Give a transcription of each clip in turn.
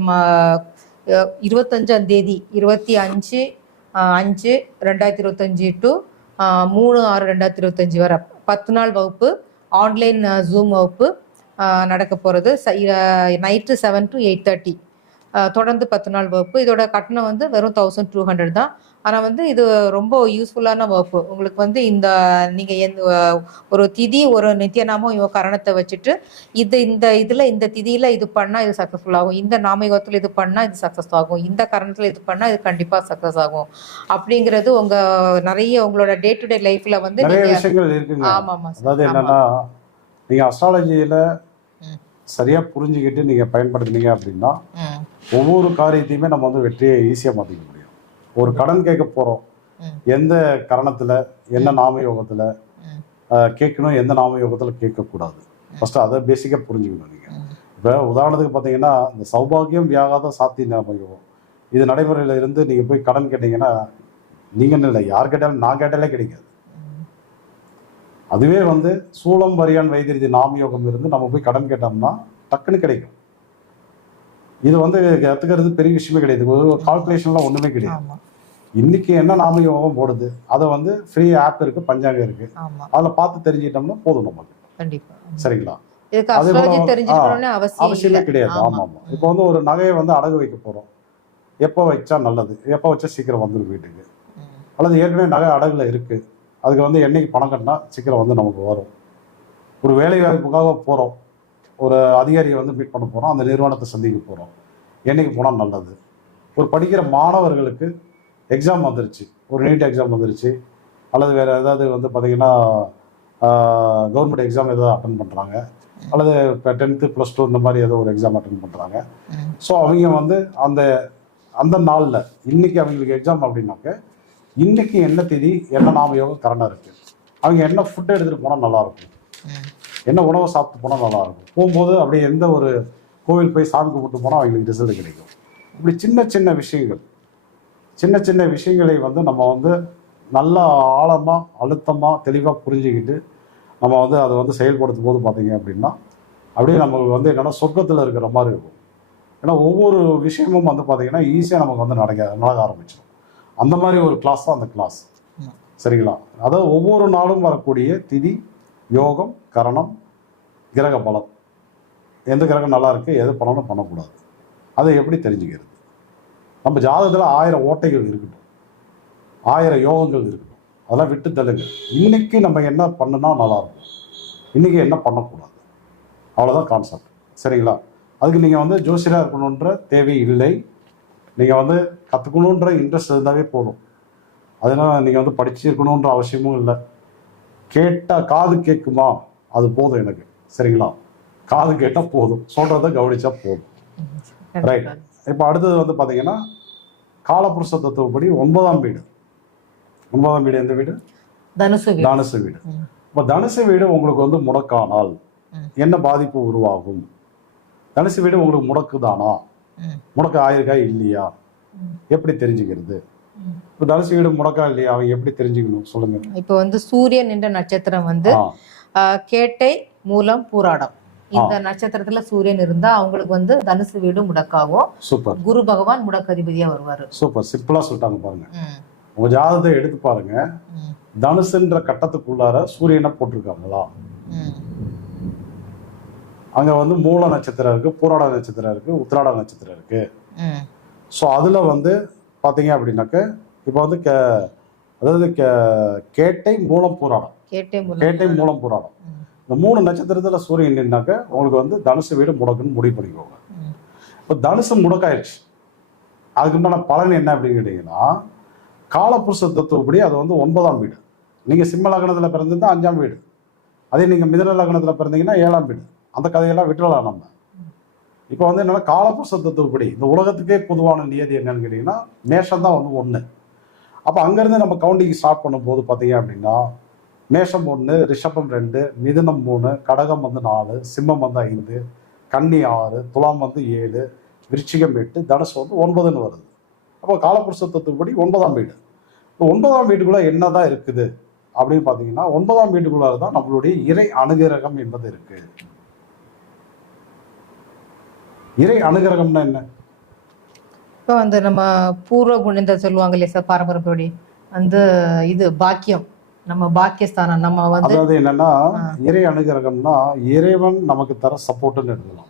நம்ம இருபத்தஞ்சாம் தேதி இருபத்தி அஞ்சு அஞ்சு ரெண்டாயிரத்தி இருபத்தஞ்சி டு மூணு ஆறு ரெண்டாயிரத்தி இருபத்தஞ்சி வரை பத்து நாள் வகுப்பு ஆன்லைன் ஜூம் வகுப்பு நடக்க போகிறது night seven to eight thirty தொடர்ந்து பத்து நாள் வகுப்பு. இதோட கட்டணம் வந்து வெறும் தௌசண்ட் டூ ஹண்ட்ரட் தான். ஆனால் வந்து இது ரொம்ப யூஸ்ஃபுல்லான வகுப்பு உங்களுக்கு வந்து இந்த நீங்கள் எந்த ஒரு திதி ஒரு நித்தியநாமம் இவ கரணத்தை வச்சுட்டு இது இந்த இதில் இந்த திதியில் இது பண்ணால் இது சக்ஸஸ்ஃபுல் ஆகும். இந்த நாமயுகத்தில் இது பண்ணால் இது சக்ஸஸ் ஆகும். இந்த கரணத்தில் இது பண்ணால் இது கண்டிப்பாக சக்ஸஸ் ஆகும். அப்படிங்கிறது உங்கள் நிறைய உங்களோட டே டு டே லைஃப்பில் வந்து நீங்கள் இருக்குங்க. ஆமாம்மா அதாவது என்னன்னா நீங்க அஸ்ட்ராலஜியில ம். சரியா புரிஞ்சுக்கிட்டு நீங்க பயன்படுத்துனீங்க அப்படின்னா ஒவ்வொரு காரியத்தையுமே நம்ம வந்து வெற்றியை ஈஸியாக மாற்றிக்க முடியும். ஒரு கடன் கேட்க போகிறோம். எந்த கரணத்தில் என்ன நாம யோகத்தில். கேட்கணும் எந்த நாம யோகத்தில் கேட்கக்கூடாது ஃபஸ்ட்டு அதை பேசிக்காக புரிஞ்சுக்கணும் நீங்கள். இப்போ உதாரணத்துக்கு பார்த்தீங்கன்னா இந்த சௌபாகியம் வியாகாத சாத்தி நாம யோகம் இது நடைமுறையில் இருந்து நீங்கள் போய் கடன் கேட்டிங்கன்னா நீங்கள் இல்லை யார் கேட்டாலும் நான் கேட்டாலே கிடைக்காது. அதுவே வந்து சூளம் வரியான் வைத்திருதி நாம யோகம் இருந்து நம்ம போய் கடன் கேட்டோம்னா டக்குன்னு கிடைக்கும் இது வந்து கற்றுக்கிறது பெரிய விஷயமே கிடையாது. ஒரு கால்குலேஷன்லாம் ஒன்றுமே கிடையாது. இன்னைக்கு என்ன நாம யோகம் போடுது? அதை வந்து ஃப்ரீ ஆப் இருக்கு பஞ்சாங்கம் இருக்கு. அதில் பார்த்து தெரிஞ்சுக்கிட்டோம்னா போதும் நமக்கு. கண்டிப்பா. சரிங்களா? அவசியம் கிடையாது. ஆமா. ஆமா இப்போ வந்து ஒரு நகையை வந்து அடகு வைக்க போறோம். எப்போ வச்சா நல்லது? எப்போ வச்சா சீக்கிரம் வந்துடும் வீட்டுக்கு. அல்லது ஏற்கனவே நகை அடகுல இருக்கு. அதுக்கு வந்து என்னைக்கு பணம் கட்டினா சீக்கிரம் வந்து நமக்கு வரும். ஒரு வேலை வாய்ப்புக்காக போகிறோம் ஒரு அதிகாரியை வந்து மீட் பண்ண போகிறோம் அந்த நிறுவனத்தை சந்திக்க போகிறோம் என்னைக்கு போனால் நல்லது. ஒரு படிக்கிற மாணவர்களுக்கு எக்ஸாம் வந்துருச்சு. ஒரு நீட் எக்ஸாம் வந்துருச்சு. அல்லது வேறு ஏதாவது வந்து பார்த்தீங்கன்னா கவர்மெண்ட் எக்ஸாம் ஏதாவது அட்டன் பண்ணுறாங்க அல்லது இப்போ டென்த்து ப்ளஸ் டூ இந்த மாதிரி ஏதோ ஒரு எக்ஸாம் அட்டன் பண்ணுறாங்க. ஸோ அவங்க வந்து அந்த அந்த நாளில் இன்னைக்கு அவங்களுக்கு எக்ஸாம் அப்படின்னாக்க இன்னைக்கு என்ன தேதி என்ன நாம யோகம் கரெக்டாக இருக்கு. அவங்க என்ன ஃபுட் எடுத்துகிட்டு போனால் நல்லா இருக்கும். ம். என்ன உணவை சாப்பிட்டு போனால் நல்லா இருக்கும் போகும்போது அப்படியே எந்த ஒரு கோவில் போய் சாமி கும்பிட்டு போனால் அவங்களுக்கு ரிசல்ட் கிடைக்கும். இப்படி சின்ன சின்ன விஷயங்கள். சின்ன சின்ன விஷயங்களை வந்து நம்ம வந்து நல்லா ஆழமாக அழுத்தமாக தெளிவாக புரிஞ்சுக்கிட்டு நம்ம வந்து அதை வந்து செயல்படுத்தும் போது பார்த்தீங்க அப்படின்னா அப்படியே நமக்கு வந்து என்னென்னா சொர்க்கத்தில் இருக்கிற மாதிரி இருக்கும். ஏன்னா ஒவ்வொரு விஷயமும் வந்து பார்த்தீங்கன்னா ஈஸியாக நமக்கு வந்து நடக்க நடக்க ஆரம்பிச்சிடும். அந்த மாதிரி ஒரு கிளாஸ் தான் அந்த கிளாஸ். சரிங்களா? அதாவது ஒவ்வொரு நாளும் வரக்கூடிய திதி யோகம் கரணம் கிரக பலம் எந்த கிரகம் நல்லா இருக்கு எது பண்ணணும் பண்ணக்கூடாது. அதை எப்படி தெரிஞ்சுக்கிறது? நம்ம ஜாதகத்தில் ஆயிரம் ஓட்டைகள் இருக்கட்டும். ஆயிரம் யோகங்கள் இருக்கட்டும். அதெல்லாம் விட்டு தள்ளுங்க. இன்னைக்கு நம்ம என்ன பண்ணுனா நல்லாயிருக்கும் இன்றைக்கி இன்னைக்கு என்ன பண்ணக்கூடாது? அவ்வளோதான் கான்செப்ட் சரிங்களா? அதுக்கு நீங்கள் வந்து ஜோசியராக இருக்கணுன்ற தேவை இல்லை. நீங்கள் வந்து கற்றுக்கணுன்ற இன்ட்ரெஸ்ட் இருந்தாவே போதும். அதனால் நீங்கள் வந்து படிச்சிருக்கணுன்ற அவசியமும் இல்லை. கேட்டால் காது கேட்குமா அது போதும் எனக்கு சரிங்களா காது கேட்டால் போதும் சொல்கிறத கவனிச்சா போதும். கண்டிப்பா. இப்போ அடுத்தது வந்து பார்த்தீங்கன்னா காலபுருஷ தத்துவப்படி ஒன்பதாம் வீடு ஒன்பதாம் வீடு எந்த வீடு தனுசு வீடு. தனுசு வீடு. இப்போ தனுசு வீடு உங்களுக்கு வந்து முடக்கானால். என்ன பாதிப்பு உருவாகும் தனுசு வீடு உங்களுக்கு முடக்குதானா. முடக்க ஆயிருக்கா இல்லையா. எப்படி தெரிஞ்சுக்கிறது. இப்போ தனுசு வீடு முடக்கா இல்லையா அவங்க எப்படி தெரிஞ்சுக்கணும் சொல்லுங்க இப்போ வந்து சூரியன் என்ற நட்சத்திரம் வந்து கேட்டை மூலம் பூராடம். இந்த நட்சத்திரத்துல சூரியன் இருந்தா அவங்களுக்கு வந்து தனுசு வீடு முடக்காகும். சூப்பர். குரு பகவான் முடக்கதிபதியா வருவாரு. சூப்பர். சிம்பிளா சொல்லிட்டாங்க பாருங்க. உங்க ஜாதகத்தை எடுத்து பாருங்க. தனுசுன்ற கட்டத்துக்குள்ளார சூரியனை போட்டிருக்காங்களா. அங்க வந்து மூல நட்சத்திரம் இருக்கு பூராட நட்சத்திரம் இருக்கு உத்திராட நட்சத்திரம் இருக்கு. ஸோ அதுல வந்து பாத்தீங்க அப்படின்னாக்க இப்போ வந்து அதாவது கேட்டை மூலம் பூராடம். கேட்டை மூலம் கேட்டை மூலம் பூராடம் ம். இந்த மூணு நட்சத்திரத்துல சூரியன் நின்னாக்க உங்களுக்கு வந்து தனுசு வீடு முடக்குன்னு முடிவு பண்ணிக்கோங்க. இப்போ தனுசு முடக்காயிருச்சு. அதுக்குண்டான பலன் என்ன அப்படின்னு கேட்டீங்கன்னா காலபுருஷ தத்துவப்படி அது வந்து ஒன்பதாம் வீடு. நீங்க சிம்ம லக்னத்துல பிறந்திருந்தா அஞ்சாம் வீடு. அதே நீங்க மிதன லக்னத்துல பிறந்தீங்கன்னா ஏழாம் வீடு. அந்த கதையெல்லாம் விட்டுறலாம் நம்ம. இப்போ வந்து என்னன்னா காலபுருஷ தத்துவப்படி இந்த உலகத்துக்கே பொதுவான நியதி என்னன்னு கேட்டீங்கன்னா மேஷம் தான் வந்து ஒன்று அப்போ அங்கேருந்து நம்ம கவுண்டிங் ஸ்டார்ட் பண்ணும்போது பார்த்தீங்க அப்படின்னா மேஷம் ஒன்று ரிஷபம் ரெண்டு மிதுனம் மூணு கடகம் வந்து நாலு சிம்மம் வந்து ஐந்து கன்னி ஆறு துலாம் வந்து ஏழு விருச்சிகம் எட்டு தனுசு வந்து ஒன்பதுன்னு வருது. அப்போ காலபுருஷ தத்துவப்படி ஒன்பதாம் வீடு. இப்போ ஒன்பதாம் வீட்டுக்குள்ள என்னதான் இருக்குது? அப்படின்னு பார்த்தீங்கன்னா ஒன்பதாம் வீட்டுக்குள்ளார தான் நம்மளுடைய இறை அனுகிரகம் என்பது இருக்கு. இறை அனுகிரகம்னா என்ன? இப்போ வந்து நம்ம பூர்வ புண்ணியத்தை சொல்லுவாங்க இல்லையா சார் பாரம்பரியப்படி அந்த இது பாக்கியம். நம்ம பாக்கியஸ்தானம் நம்ம வந்து அதாவது என்னன்னா. இறை அனுகிரகம்னா இறைவன் நமக்கு தர சப்போர்ட்னு எடுத்துக்கலாம்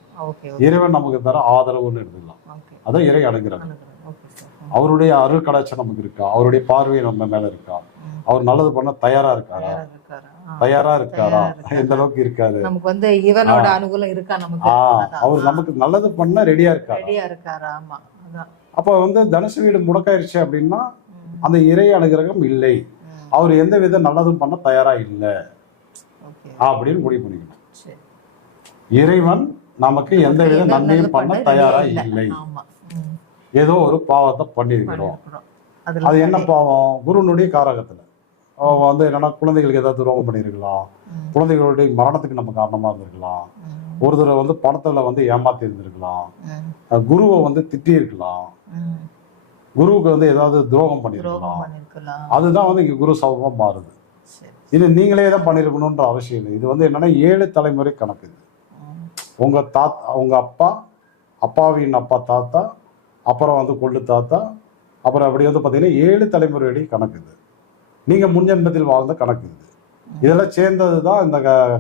இறைவன் நமக்கு தர ஆதரவுன்னு எடுத்துக்கலாம் அதான் இறை அனுகிரகம். அவருடைய அருள் கடாட்சம் நமக்கு இருக்கா? அவருடைய பார்வை நம்ம மேல இருக்கா? அவர் நல்லது பண்ண தயாரா இருக்காரா? தயாரா இருக்காரா? எந்த அளவுக்கு இருக்காரு? நமக்கு வந்து இவனோட அனுகூலம் இருக்கா நமக்கு. அவர் நமக்கு நல்லது பண்ண ரெடியா இருக்காரு? ரெடியா இருக்காரா? ஆமா. அப்ப வந்து தனுசு வீடு முடக்காயிருச்சு அப்படின்னா அந்த இறை அனுகிரகம் இல்லை. அவர் எந்த வித நல்லதும் பண்ண தயாரா இல்லை. அப்படின்னு முடிவு பண்ணிக்கணும் சரி. இறைவன் நமக்கு எந்த வித நன்மையும் பண்ண தயாரா இல்லை. ஏதோ ஒரு பாவத்தை பண்ணியிருக்கிறோம். அது என்ன. பாவம்? குருனுடைய காரகத்துல. வந்து என்னன்னா குழந்தைகளுக்கு ஏதாவது துரோகம் பண்ணியிருக்கலாம். குழந்தைகளுடைய மரணத்துக்கு நம்ம காரணமா இருந்திருக்கலாம். ஒரு தடவை வந்து பணத்துல வந்து ஏமாத்தி இருந்திருக்கலாம் குருவை வந்து திட்டி இருக்கலாம். குருவுக்கு வந்து ஏதாவது துரோகம் பண்ணிருக்கலாம் அதுதான் வந்து இங்க குரு சாபமா மாறுது. இது நீங்களே தான் பண்ணிருக்கணும்ன்ற அவசியம் இல்லை. இது வந்து என்னன்னா ஏழு தலைமுறை கணக்கு இது. உங்க தாத்தா உங்க அப்பா அப்பாவின் அப்பா தாத்தா அப்புறம் வந்து கொள்ளு தாத்தா அப்புறம் அப்படி வந்து பார்த்தீங்கன்னா ஏழு தலைமுறையடி கணக்கு இது. நீங்க முன்ஜென்மத்தில் வாழ்ந்த கணக்கு இது. இதெல்லாம் சேர்ந்தது தான் இந்த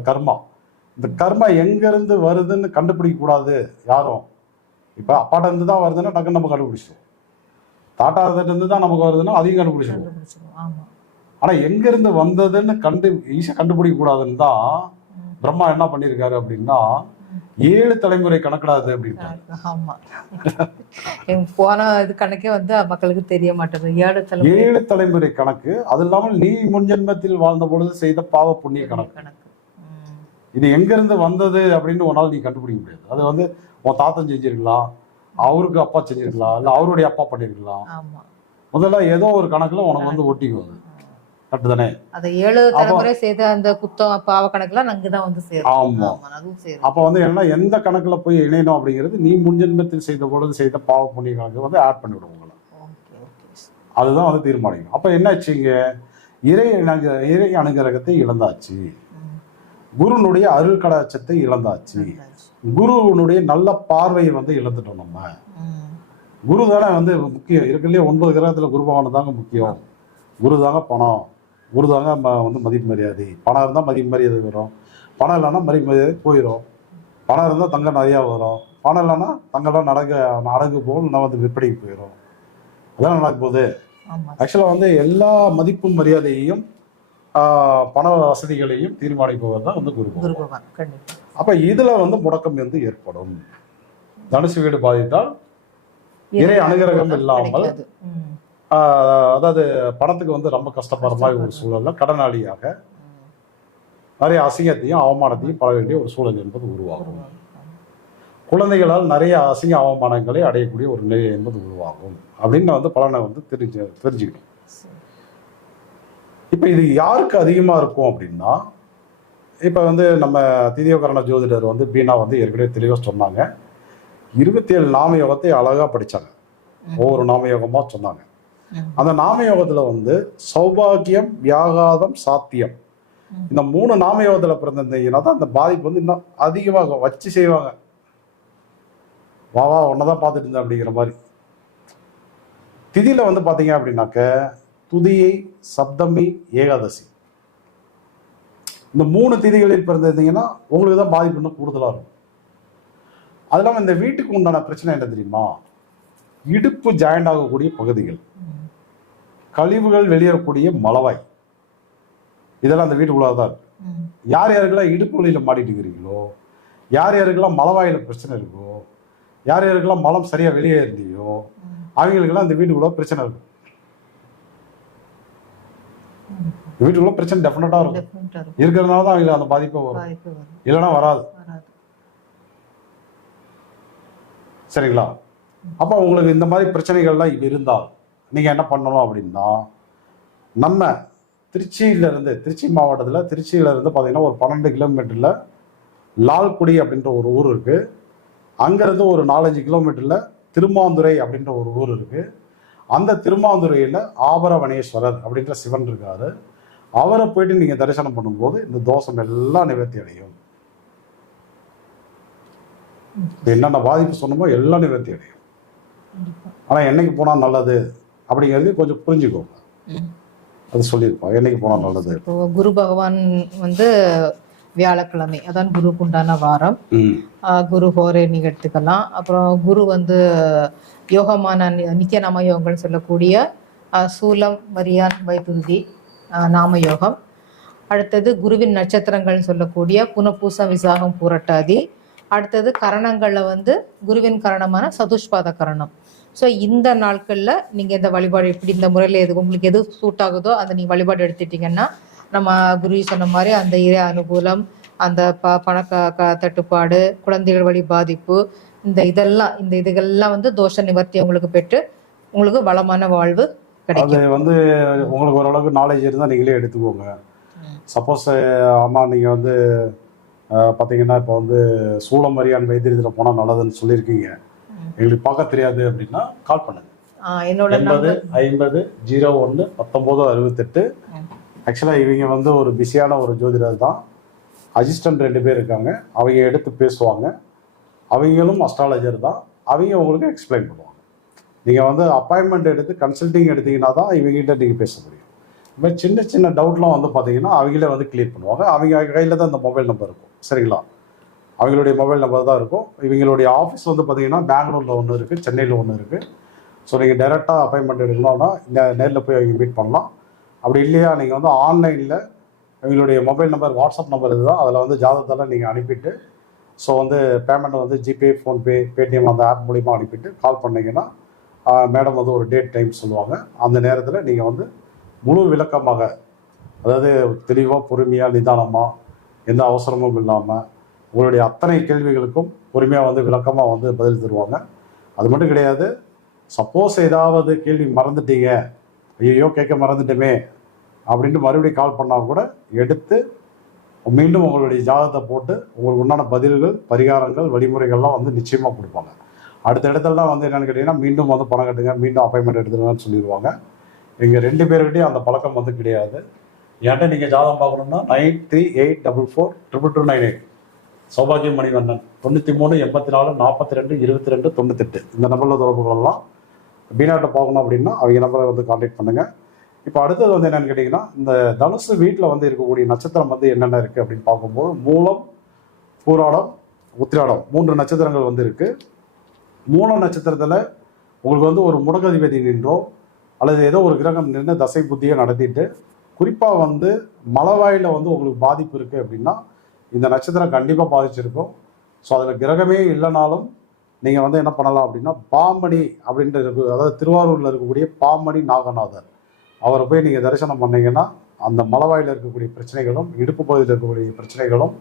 கர்மா. இந்த கர்மா எங்க இருந்து வருதுன்னு கண்டுபிடிக்க கூடாது யாரும். இப்ப அப்பாட்ட இருந்து தான் வருதுன்னா டக்குன்னு நம்ம கண்டுபிடிச்சிடும் தாத்தா இருந்து தான் நமக்கு வருதுன்னா அதையும் கண்டுபிடிச்சிருவோம். ஆமா. ஆனா எங்க இருந்து வந்ததுன்னு கண்டு ஈஸியா கண்டுபிடிக்க கூடாதுன்னு தான் பிரம்மா என்ன பண்ணியிருக்காரு அப்படின்னா ஏழு தலைமுறை கணக்கிடாது ஆமா. எங்க போன இது கணக்கே வந்து மக்களுக்கு தெரிய மாட்டேங்குது. ஏழு தலைமுறை. ஏழு தலைமுறை கணக்கு அது இல்லாமல் நீ முன்ஜென்மத்தில் வாழ்ந்த பொழுது செய்த பாவ புண்ணிய கணக்கு. இது எங்க இருந்து வந்தது அப்படின்னு உன்னால நீ கண்டுபிடிக்க முடியாது. அது வந்து உன் தாத்தன் செஞ்சிருக்கலாம். அவருக்கு அப்பா செஞ்சிருக்கலாம் இல்ல அவருடைய அப்பா பண்ணிருக்கலாம் ஆமா. முதல்ல ஏதோ ஒரு கணக்குல உனக்கு வந்து ஒட்டிக்கும் அது கரெக்டு தானே அந்த ஏழு தலைமுறை செய்த அந்த குத்தம் பாவ கணக்குலாம் அங்கதான் வந்து சேரும். ஆமா. ஆமா அதுவும் சேரும். அப்ப வந்து என்ன எந்த கணக்குல போய் இணையணும் அப்படிங்கிறது நீ முன்ஜென்மத்தில் செய்த பொழுது செய்த பாவ புண்ணிய கணக்கு வந்து ஆட் பண்ணிவிடும் உங்களை. அதுதான் வந்து தீர்மானிக்கும். அப்ப என்னாச்சு இங்க? இறை அணுக இறை அனுகிரகத்தை இழந்தாச்சு. குருனுடைய அருள் கடாட்சத்தை இழந்தாச்சு. குருனுடைய நல்ல பார்வையை வந்து இழந்துட்டோம் நம்ம. குரு தானே வந்து முக்கியம். இருக்குல்லையே ஒன்பது கிரகத்துல குரு பகவான் தாங்க முக்கியம். குரு தாங்க பணம். குரு தாங்க வந்து மதிப்பு மரியாதை. பணம் இருந்தால் மதிப்பு மரியாதை வரும். பணம் இல்லைன்னா மதிப்பு மரியாதை போயிடும் பணம் இருந்தால் தங்கம் நிறையா வரும். பணம் இல்லைன்னா தங்கம்லாம் நடக்க அடங்கு போகும் இல்லைன்னா வந்து விற்பனைக்கு போயிடும் அதான் நடக்க போகுது. ஆக்சுவலாக வந்து எல்லா மதிப்பும் மரியாதையையும் பண வசதிகளையும் தீர்மானிப்பவர் தான் வந்து குரு பகவான். அப்ப இதுல வந்து முடக்கம் வந்து ஏற்படும் தனுசு வீடு பாதித்தால் இறை அனுகிரகம் இல்லாமல் அதாவது பணத்துக்கு வந்து ரொம்ப கஷ்டப்படுற மாதிரி ஒரு சூழல்ல கடனாளியாக. நிறைய அசிங்கத்தையும் அவமானத்தையும் பட வேண்டிய ஒரு சூழல் என்பது உருவாகும். குழந்தைகளால் நிறைய அசிங்க அவமானங்களை அடையக்கூடிய ஒரு நிலை என்பது உருவாகும் அப்படின்னு வந்து பலனை வந்து தெரிஞ்சு தெரிஞ்சுக்கணும். இப்போ இது யாருக்கு அதிகமா இருக்கும் அப்படின்னா இப்போ வந்து நம்ம திதியோகரண ஜோதிடர் வந்து பீனா வந்து ஏற்கனவே தெளிவாக சொன்னாங்க. இருபத்தி ஏழு நாமயோகத்தை அழகா படிச்சாங்க. ம். ஒவ்வொரு நாமயோகமா சொன்னாங்க. ம், அந்த நாமயோகத்துல வந்து சௌபாகியம் வியாகாதம் சாத்தியம். இந்த மூணு நாமயோகத்துல பிறந்திருந்தீங்கன்னா தான் அந்த பாதிப்பு வந்து இன்னும் அதிகமாக வச்சு செய்வாங்க. வா வா உன்னதான் பார்த்துட்டு இருந்தேன் அப்படிங்கிற மாதிரி. திதியில வந்து பாத்தீங்க அப்படின்னாக்க துதியை சப்தமி ஏகாதசி இந்த மூணு திதிகளில் பிறந்திருந்தீங்கன்னா உங்களுக்கு தான் பாதிப்பு இன்னும் கூடுதலா இருக்கும் அது இல்லாமல் இந்த வீட்டுக்கு உண்டான பிரச்சனை என்ன தெரியுமா இடுப்பு ஜாயிண்ட் ஆகக்கூடிய பகுதிகள். கழிவுகள் வெளியேறக்கூடிய மலவாய் இதெல்லாம் அந்த வீட்டுக்குள்ளாக தான் இருக்கு. யார் யாருக்கெல்லாம் இடுப்பு வழியில் மாட்டிட்டு இருக்கிறீங்களோ யார் யாருக்கெல்லாம் மலவாயில் பிரச்சனை இருக்கோ யார் யாருக்கெல்லாம் மலம் சரியா வெளியேறலையோ ம். அவங்களுக்கெல்லாம் இந்த வீட்டுக்குள்ள பிரச்சனை இருக்கும் வீட்டுக்குள்ள பிரச்சனை டெஃபினட்டா இருக்கும். இருக்கிறதுனால தான் அவங்களுக்கு அந்த பாதிப்பே வரும். இல்லைன்னா வராது. சரிங்களா? அப்போ உங்களுக்கு இந்த மாதிரி பிரச்சனைகள்லாம் இருந்தால் நீங்கள் என்ன பண்ணணும் அப்படின்னா நம்ம திருச்சியில இருந்து திருச்சி மாவட்டத்தில் திருச்சியில இருந்து பார்த்தீங்கன்னா ஒரு பன்னெண்டு கிலோமீட்டரில் லால்குடி அப்படின்ற ஒரு ஊர் இருக்கு. அங்கேருந்து ஒரு நாலஞ்சு கிலோமீட்டரில் திருமாந்துரை அப்படின்ற ஒரு ஊர் இருக்கு. அந்த திருமாந்துரையில் ஆபரவனேஸ்வரர் அப்படின்ற சிவன் இருக்காரு. அவரை போயிட்டு நீங்கள் தரிசனம் பண்ணும்போது இந்த தோஷம் எல்லாம் நிவர்த்தி அடையும். என்னென்ன பாதிப்பு சொன்னமோ எல்லாம் நிவர்த்தி அடையும். ஆனால் என்னைக்கு போனால் நல்லது அப்படிங்கிறது கொஞ்சம் புரிஞ்சுக்கோங்க. அது சொல்லியிருப்போம் என்னைக்கு போனால் நல்லது? குரு பகவான் வந்து வியாழக்கிழமை. அதான் குருக்கு உண்டான வாரம். குரு ஹோரே நீங்க எடுத்துக்கலாம். அப்புறம் குரு வந்து யோகமான நித்திய நாம யோகங்கள்னு சொல்லக்கூடிய சூலம் மரியான் வைதுருதி ஆஹ் நாம யோகம் அடுத்தது குருவின் நட்சத்திரங்கள்னு சொல்லக்கூடிய புனப்பூசம் விசாகம் பூரட்டாதி. அடுத்தது கரணங்களில் வந்து குருவின் கரணமான சதுஷ்பாத கரணம். ஸோ இந்த நாட்களில் நீங்கள் இந்த வழிபாடு எப்படி இந்த முறையில் எது உங்களுக்கு எது சூட் ஆகுதோ அந்த நீங்கள் வழிபாடு எடுத்துட்டீங்கன்னா நம்ம குரு சொன்ன மாதிரி அந்த இறை அனுகூலம் அந்த ப பண க தட்டுப்பாடு குழந்தைகள் வழி பாதிப்பு இந்த இதெல்லாம் இந்த இதுகள்லாம் வந்து தோஷ நிவர்த்தி உங்களுக்கு பெற்று உங்களுக்கு வளமான வாழ்வு அது வந்து உங்களுக்கு ஓரளவுக்கு நாலேஜ் இருந்தால் நீங்களே எடுத்துக்கோங்க. சப்போஸ் அம்மா நீங்கள் வந்து பார்த்தீங்கன்னா இப்போ வந்து சூளம் மரியான் வைத்தியத்தில் போனால் நல்லதுன்னு சொல்லியிருக்கீங்க. எங்களுக்கு பார்க்க தெரியாது அப்படின்னா கால் பண்ணுங்க. என்னோட ஐம்பது ஜீரோ ஒன்று பத்தொம்போது அறுபத்தெட்டு. ஆக்சுவலாக இவங்க வந்து ஒரு பிஸியான ஒரு ஜோதிடர் தான். அசிஸ்டன்ட் ரெண்டு பேர் இருக்காங்க. அவங்க எடுத்து பேசுவாங்க. அவங்களும் அஸ்ட்ராலஜர் தான். அவங்க உங்களுக்கு எக்ஸ்பிளைன் பண்ணுவாங்க. நீங்கள் வந்து அப்பாயின்மெண்ட் எடுத்து கன்சல்டிங் எடுத்தீங்கன்னா தான் இவங்ககிட்ட நீங்கள் பேச முடியும். இப்போ சின்ன சின்ன டவுட்லாம் வந்து பார்த்தீங்கன்னா அவங்களே வந்து கிளியர் பண்ணுவாங்க. அவங்க கையில் தான் இந்த மொபைல் நம்பர் இருக்கும். சரிங்களா? அவங்களுடைய மொபைல் நம்பர் தான் இருக்கும். இவங்களுடைய ஆஃபீஸ் வந்து பார்த்தீங்கன்னா பெங்களூரில் ஒன்று இருக்குது சென்னையில் ஒன்று இருக்குது ஸோ நீங்கள் டைரெக்டாக அப்பாயின்மெண்ட் எடுக்கணும்னா நேரில் போய் அவங்க மீட் பண்ணலாம். அப்படி இல்லையா நீங்கள் வந்து ஆன்லைனில் எங்களுடைய மொபைல் நம்பர் வாட்ஸ்அப் நம்பர் இதுதான். அதில் வந்து ஜாதகத்தெல்லாம் நீங்கள் அனுப்பிட்டு ஸோ வந்து பேமெண்ட் வந்து ஜிபே ஃபோன்பே பேடிஎம் அந்த ஆப் மூலிமா அனுப்பிட்டு கால் பண்ணிங்கன்னா மேடம் வந்து ஒரு டேட் டைம் சொல்லுவாங்க. அந்த நேரத்தில் நீங்கள் வந்து முழு விளக்கமாக அதாவது தெளிவாக பொறுமையாக நிதானமாக எந்த அவசரமும் இல்லாமல் உங்களுடைய அத்தனை கேள்விகளுக்கும் பொறுமையாக வந்து விளக்கமாக வந்து பதில் தருவாங்க. அது மட்டும் கிடையாது சப்போஸ் ஏதாவது கேள்வி மறந்துட்டீங்க ஐயோ கேட்க மறந்துட்டோமே அப்படின்ட்டு மறுபடியும் கால் பண்ணால் கூட எடுத்து மீண்டும் உங்களுடைய ஜாதகத்தை போட்டு உங்களுக்கு உண்டான பதில்கள் பரிகாரங்கள் வழிமுறைகள்லாம் வந்து நிச்சயமாக கொடுப்பாங்க. அடுத்த இடத்துலலாம் வந்து என்னென்னு கேட்டிங்கன்னா மீண்டும் வந்து பணம் கட்டுங்க மீண்டும் அப்பாயின்மெண்ட் எடுத்துருங்கன்னு சொல்லிடுவாங்க. எங்கள் ரெண்டு பேர்கிட்டையும் அந்த பழக்கம் வந்து கிடையாது. என்கிட்ட நீங்கள் ஜாதகம் பார்க்கணுன்னா nine three eight double four triple two nine eight. Sowbhagyam Manivannan தொண்ணூற்றி மூணு எண்பத்தி நாலு நாற்பத்தி ரெண்டு இருபத்தி ரெண்டு தொண்ணூத்தெட்டு. இந்த நம்பரில் தொடர்பு கொள்ளலாம். பீனாட்டை பார்க்கணும் அப்படின்னா அவங்க நம்பரை வந்து காண்டாக்ட் பண்ணுங்கள் இப்போ அடுத்தது வந்து என்னன்னு கேட்டிங்கன்னா இந்த தனுசு வீட்டில் வந்து இருக்கக்கூடிய நட்சத்திரம் வந்து என்னென்ன இருக்குது அப்படின்னு பார்க்கும்போது மூலம் பூராடம் உத்திராடம் மூன்று நட்சத்திரங்கள் வந்து இருக்குது மூல நட்சத்திரத்தில் உங்களுக்கு வந்து ஒரு முடக்கதிபதி நின்றோ அல்லது ஏதோ ஒரு கிரகம் நின்று தசை புத்தியை நடத்திட்டு குறிப்பாக வந்து மலவாயில் வந்து உங்களுக்கு பாதிப்பு இருக்குது அப்படின்னா இந்த நட்சத்திரம் கண்டிப்பாக பாதிச்சிருக்கும். ஸோ அதில் கிரகமே இல்லைனாலும் நீங்கள் வந்து என்ன பண்ணலாம் அப்படின்னா பாமணி அப்படின்ற அதாவது திருவாரூரில் இருக்கக்கூடிய பாமணி நாகநாதர். அவரை போய் நீங்கள் தரிசனம் பண்ணீங்கன்னா அந்த மலவாயில் இருக்கக்கூடிய பிரச்சனைகளும் இடுப்பு பகுதியில் இருக்கக்கூடிய பிரச்சனைகளும்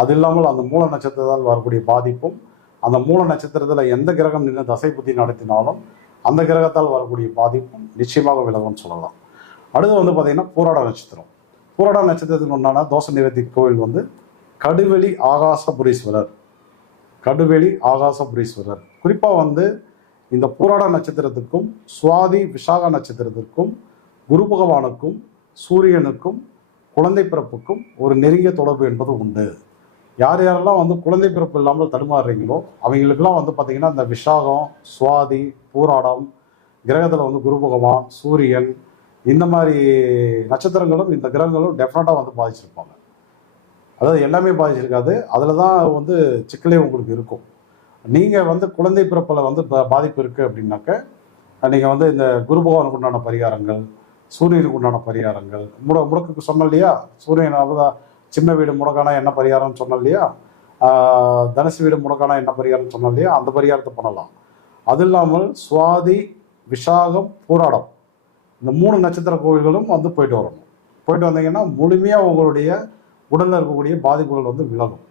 அது இல்லாமல் அந்த மூல நட்சத்திரத்தால் வரக்கூடிய பாதிப்பும் அந்த மூல நட்சத்திரத்தில் எந்த கிரகம் நின்று தசை புத்தி நடத்தினாலும் அந்த கிரகத்தால் வரக்கூடிய பாதிப்பும் நிச்சயமாக விலகும்னு சொல்லலாம். அடுத்து வந்து பார்த்தீங்கன்னா பூராட நட்சத்திரம். பூராட நட்சத்திரத்துக்கு உண்டான தோசை நிவர்த்தி கோவில் வந்து கடுவெளி ஆகாசபுரீஸ்வரர். கடுவெளி ஆகாசபுரீஸ்வரர். குறிப்பாக வந்து இந்த பூராட நட்சத்திரத்துக்கும் சுவாதி விசாகா நட்சத்திரத்திற்கும் குரு பகவானுக்கும் சூரியனுக்கும் குழந்தை பிறப்புக்கும் ஒரு நெருங்கிய தொடர்பு என்பது உண்டு. யார் யாரெல்லாம் வந்து குழந்தை பிறப்பு இல்லாமல் தடுமாறுறீங்களோ அவங்களுக்கெல்லாம் வந்து பார்த்திங்கன்னா இந்த விஷாகம் சுவாதி பூராடம் கிரகத்தில் வந்து குரு பகவான் சூரியன் இந்த மாதிரி நட்சத்திரங்களும் இந்த கிரகங்களும் டெஃபினட்டாக வந்து பாதிச்சிருப்பாங்க. அதாவது எல்லாமே பாதிச்சிருக்காது. அதில் தான் வந்து சிக்கலே உங்களுக்கு இருக்கும். நீங்கள் வந்து குழந்தை பிறப்பில் வந்து பாதிப்பு இருக்குது அப்படின்னாக்க நீங்கள் வந்து இந்த குரு பகவானுக்கு உண்டான பரிகாரங்கள் சூரியனுக்கு உண்டான பரிகாரங்கள் முட முடக்குக்கு சொன்ன இல்லையா? சூரியன் அப்பதான் சின்ன வீடு முடக்கானா என்ன பரிகாரம்னு சொன்ன இல்லையா? தனுசு வீடு முடக்கானா என்ன பரிகாரம்னு சொன்ன இல்லையா? அந்த பரிகாரத்தை பண்ணலாம். அது இல்லாமல் சுவாதி விஷாகம் போராடம். இந்த மூணு நட்சத்திர கோவில்களும் வந்து போயிட்டு வரணும். போயிட்டு வந்தீங்கன்னா முழுமையாக உங்களுடைய உடலில் இருக்கக்கூடிய பாதிப்புகள் வந்து விலகும்.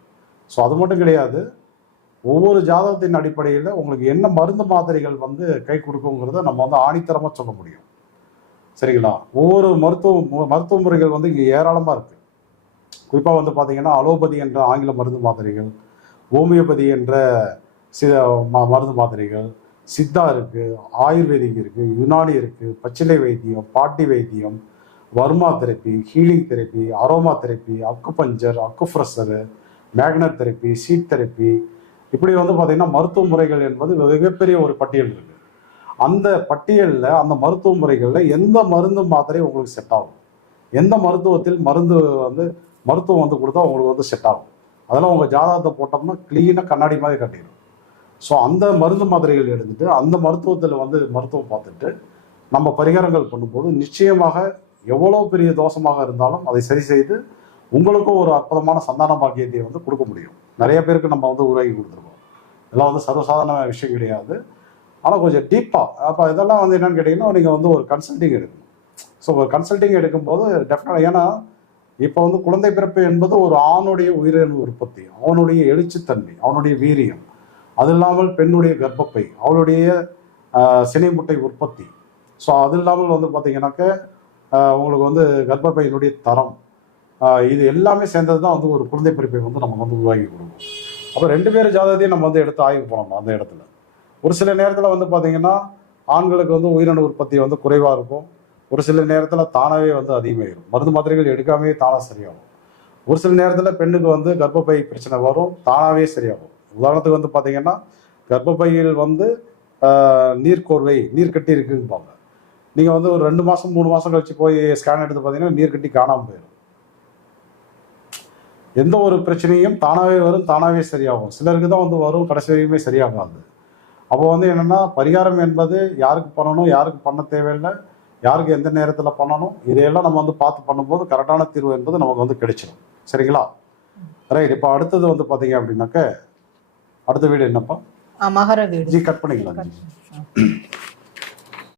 ஸோ அது மட்டும் கிடையாது. ஒவ்வொரு ஜாதகத்தின் அடிப்படையில் உங்களுக்கு என்ன மருந்து மாத்திரைகள் வந்து கை கொடுக்குங்கிறத நம்ம வந்து ஆணித்தரமாக சொல்ல முடியும். சரிங்களா? ஒவ்வொரு மருத்துவ மருத்துவ முறைகள் வந்து இங்கே ஏராளமாக இருக்குது குறிப்பாக வந்து பார்த்தீங்கன்னா அலோபதி என்ற ஆங்கில மருந்து மாத்திரைகள் ஹோமியோபதி என்ற சில ம- மருந்து மாத்திரைகள் சித்தா இருக்குது ஆயுர்வேதிக் இருக்குது யுனானி இருக்குது பச்சிலை வைத்தியம் பாட்டி வைத்தியம் வர்மா therapy healing therapy aroma therapy acupuncture அக்குஃப்ரெஷரு magnet therapy seed therapy இப்படி வந்து பார்த்தீங்கன்னா மருத்துவ முறைகள் என்பது மிகப்பெரிய ஒரு பட்டியல் இருக்கு. அந்த பட்டியலில் அந்த மருத்துவ முறைகளில் எந்த மருந்து மாத்திரை உங்களுக்கு செட் ஆகும்? எந்த மருத்துவத்தில் மருந்து வந்து மருத்துவம் வந்து கொடுத்தா உங்களுக்கு வந்து செட் ஆகும்? அதெல்லாம் உங்கள் ஜாதகத்தை போட்டோம்னா க்ளீனாக கண்ணாடி மாதிரி கட்டிடும். ஸோ அந்த மருந்து மாத்திரைகள் எடுத்துட்டு அந்த மருத்துவத்தில் வந்து மருத்துவம் பார்த்துட்டு நம்ம பரிகாரங்கள் பண்ணும்போது நிச்சயமாக எவ்வளோ பெரிய தோஷமாக இருந்தாலும் அதை சரி செய்து உங்களுக்கும் ஒரு அற்புதமான சந்தான பாக்கியத்தை வந்து கொடுக்க முடியும். நிறைய பேருக்கு நம்ம வந்து உருவாக்கி கொடுத்துருக்கோம். இதெல்லாம் வந்து சர்வசாதாரண விஷயம் கிடையாது. ஆனால் கொஞ்சம் டீப்பாக அப்போ இதெல்லாம் வந்து என்னன்னு கேட்டிங்கன்னா நீங்கள் வந்து ஒரு கன்சல்டிங் எடுக்கணும். ஸோ ஒரு கன்சல்டிங் எடுக்கும்போது டெஃபினட் ஏன்னா இப்போ வந்து குழந்தை பிறப்பு என்பது ஒரு ஆணுடைய உயிரின உற்பத்தி அவனுடைய எழுச்சித்தன்மை அவனுடைய வீரியம். அது இல்லாமல் பெண்ணுடைய கர்ப்பப்பை அவளுடைய ஆஹ், சினை முட்டை உற்பத்தி. ஸோ அது இல்லாமல் வந்து பார்த்தீங்கன்னாக்க உங்களுக்கு வந்து கர்ப்பப்பையினுடைய தரம் இது எல்லாமே சேர்ந்தது தான் வந்து ஒரு குழந்தை பிறப்பை வந்து நம்ம வந்து உருவாக்கி கொடுக்கும் அப்போ ரெண்டு பேர் ஜாதகத்தையும் நம்ம வந்து எடுத்து ஆய்வு பண்ணணும் அந்த இடத்துல. ஒரு சில நேரத்தில் வந்து பார்த்தீங்கன்னா ஆண்களுக்கு வந்து உயிரணு உற்பத்தி வந்து குறைவாக இருக்கும். ஒரு சில நேரத்தில் தானாகவே வந்து அதிகமாகிடும் மருந்து மாத்திரைகள் எடுக்காமே தானாக சரியாகும். ஒரு சில நேரத்தில் பெண்ணுக்கு வந்து கர்ப்பப்பை பிரச்சனை வரும் தானாகவே சரியாகும். உதாரணத்துக்கு வந்து பார்த்தீங்கன்னா கர்ப்பப்பையில் வந்து நீர்க்கோர்வை நீர் கட்டி இருக்குப்பாங்க நீங்கள் வந்து ஒரு ரெண்டு மாதம் மூணு மாதம் கழிச்சு போய் ஸ்கேன் எடுத்து பார்த்தீங்கன்னா நீர் கட்டி காணாமல் போயிடும். எந்த ஒரு பிரச்சனையும் தானாகவே வரும் தானாகவே சரியாகும். சிலருக்கு தான் வந்து வரும் கடைசி வரைக்குமே சரியாகாது. அப்போ வந்து என்னென்னா பரிகாரம் என்பது யாருக்கு பண்ணணும் யாருக்கு பண்ண தேவையில்லை யாருக்கு எந்த நேரத்தில் பண்ணணும் இதையெல்லாம் நம்ம வந்து பார்த்து பண்ணும்போது கரெக்டான தீர்வு என்பது நமக்கு வந்து கிடைச்சிடும் சரிங்களா? ரைட். இப்போ அடுத்தது வந்து பார்த்தீங்க அப்படின்னாக்க அடுத்த வீடு என்னப்பா? மகர வீடு. ஜி. கட் பண்ணிக்கலாம்.